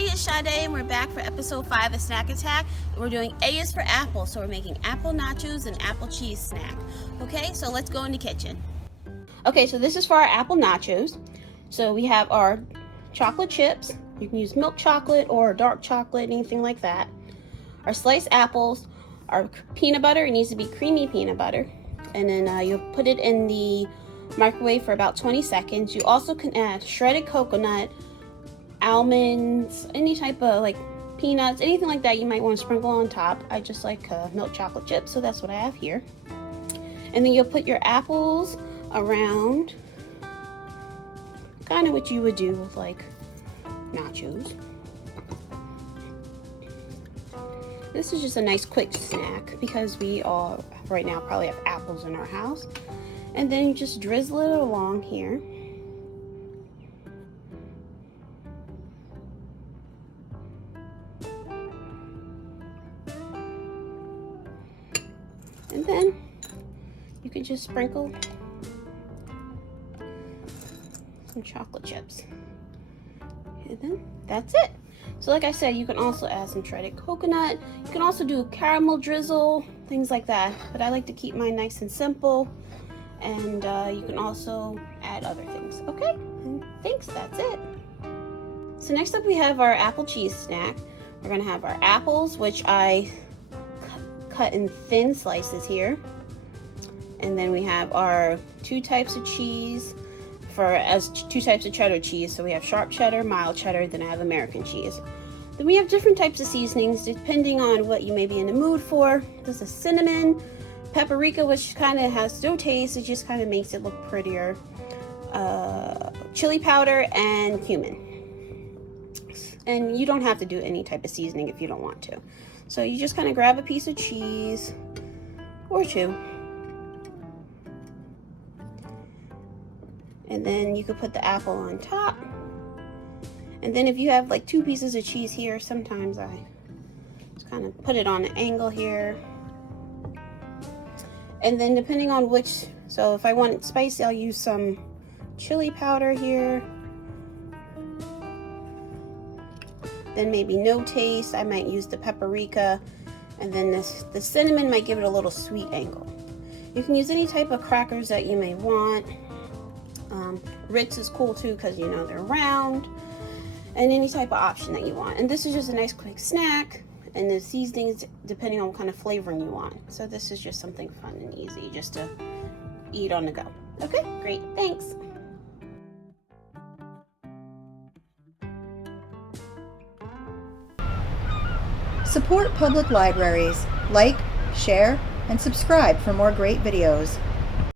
Hey, it's Sade, and we're back for episode 5 of Snack Attack. We're doing A is for apple, so we're making apple nachos and apple cheese snack. Okay, so let's go in the kitchen. Okay, so this is for our apple nachos. So we have our chocolate chips. You can use milk chocolate or dark chocolate, anything like that. Our sliced apples, our peanut butter. It needs to be creamy peanut butter. And then you'll put it in the microwave for about 20 seconds. You also can add shredded coconut, almonds, any type of like peanuts, anything like that you might want to sprinkle on top. I just like milk chocolate chips, so that's what I have here. And then you'll put your apples around, kind of what you would do with like nachos. This is just a nice quick snack because we all right now probably have apples in our house. And then you just drizzle it along here. And then you can just sprinkle some chocolate chips. And then that's it. So like I said, you can also add some shredded coconut. You can also do a caramel drizzle, things like that. But I like to keep mine nice and simple. And you can also add other things. Okay, and thanks, that's it. So next up we have our apple cheese snack. We're gonna have our apples, which I cut in thin slices here. And then we have our two types of cheese two types of cheddar cheese. So we have sharp cheddar, mild cheddar, then I have American cheese. Then we have different types of seasonings depending on what you may be in the mood for. There's a cinnamon, paprika, which kind of has no taste, it just kind of makes it look prettier, chili powder, and cumin. And you don't have to do any type of seasoning if you don't want to. So you just kind of grab a piece of cheese or two, and then you could put the apple on top. And then if you have like 2 pieces of cheese here, sometimes I just kind of put it on an angle here. And then depending on which, so if I want it spicy, I'll use some chili powder here. Then maybe no taste, I might use the paprika. And then the cinnamon might give it a little sweet angle. You can use any type of crackers that you may want. Ritz is cool too because you know they're round. And any type of option that you want. And this is just a nice quick snack. And the seasonings depending on what kind of flavoring you want. So this is just something fun and easy just to eat on the go. Okay, great, thanks. Support public libraries. Like, share, and subscribe for more great videos.